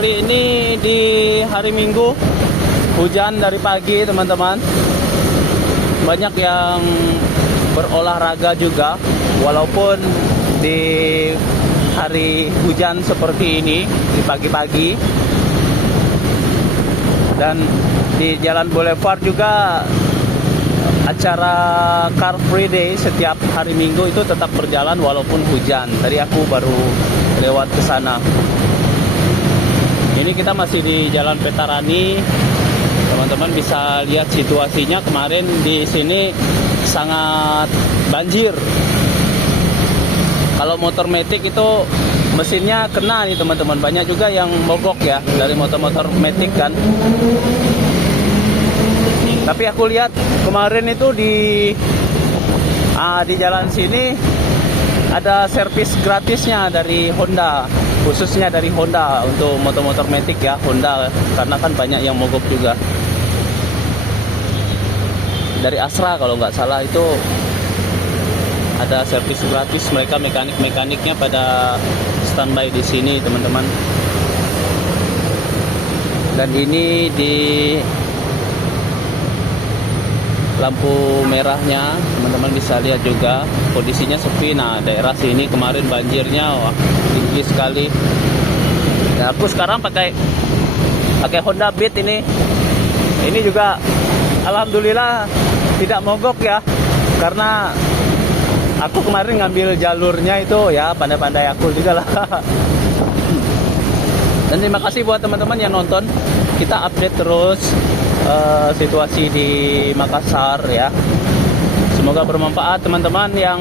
hari ini di hari Minggu, hujan dari pagi teman-teman. Banyak yang berolahraga juga, walaupun di hari hujan seperti ini di pagi-pagi. Dan di Jalan Boulevard juga acara Car Free Day setiap hari Minggu itu tetap berjalan walaupun hujan. Tadi aku baru lewat ke sana. Ini kita masih di Jalan Petarani. Teman-teman bisa lihat situasinya, kemarin di sini sangat banjir. Kalau motor metik itu mesinnya kena nih teman-teman. Banyak juga yang mogok ya dari motor-motor metik kan. Tapi aku lihat kemarin itu di jalan sini ada servis gratisnya dari Honda, khususnya dari Honda untuk motor-motor metik ya, Honda, karena kan banyak yang mogok juga. Dari Astra kalau nggak salah itu ada servis gratis, mereka mekaniknya pada standby di sini teman-teman. Dan ini di lampu merahnya teman-teman bisa lihat juga kondisinya sepi. Nah, daerah sini kemarin banjirnya tinggi sekali. Nah, aku sekarang pakai Honda Beat ini juga alhamdulillah tidak mogok ya, karena aku kemarin ngambil jalurnya itu ya pandai-pandai aku juga lah. Dan terima kasih buat teman-teman yang nonton. Kita update terus situasi di Makassar ya. Semoga bermanfaat teman-teman yang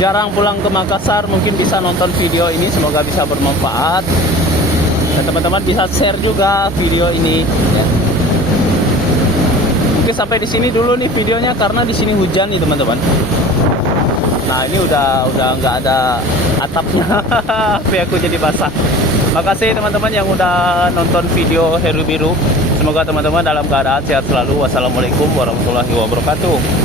jarang pulang ke Makassar, mungkin bisa nonton video ini, semoga bisa bermanfaat. Dan teman-teman bisa share juga video ini ya. Mungkin sampai di sini dulu nih videonya, karena di sini hujan nih teman-teman. Nah, ini udah nggak ada atapnya. HP aku jadi basah. Makasih teman-teman yang udah nonton video Heru Biru. Semoga teman-teman dalam keadaan sehat selalu. Wassalamualaikum warahmatullahi wabarakatuh.